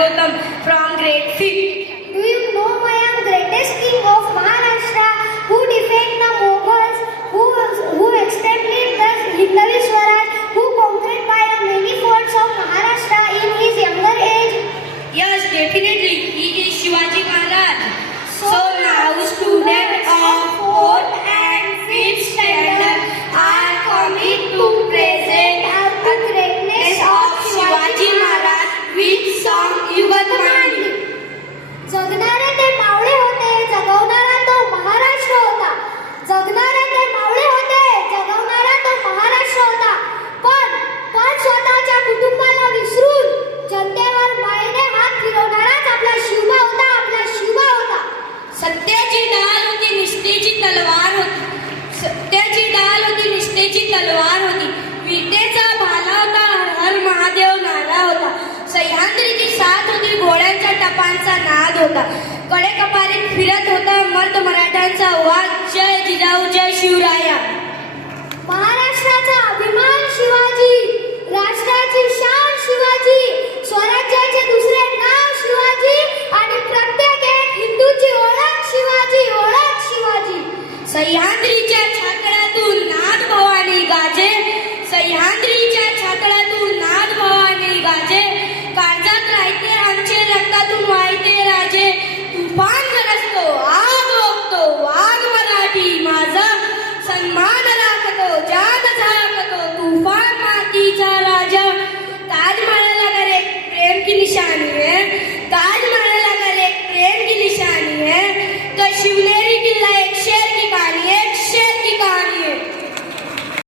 Gautam from grade 5. Do you know I am greatest king of Maharashtra who defeated the Mughals, who established the Hindvi Swaraj, who conquered by many forts of Maharashtra in his younger age? Yes, definitely. He is Shivaji Maharaj. So now students of 4th and 5th standard are coming to present The greatness of Shivaji Maharaj with song Yuvatmani. जगणारे ते मावळे होते, जगवणारा तो महाराष्ट्र होता. जगणारे ते मावळे होते, जगवणारा तो महाराष्ट्र होता. पण स्वतःच्या कुटुंबाला विसरून जनतेवर मायेने हात फिरवणाराच आपला शिवबा होता, आपला शिवबा होता. सत्याची ढाल होती, निष्ठेची तलवार होती. सत्याची ढाल होती, निष्ठेची तलवार होती. विटेचा भाला होता, हर महादेव नारा होता. सह्याद्रीची साथ होती, घोड्यांच्या टपांचा नाद होता. कडेकपारीत फिरत होता मर्द मराठ्यांचा वाद. जय जिजाऊ जय शिवराया. महाराष्ट्राचा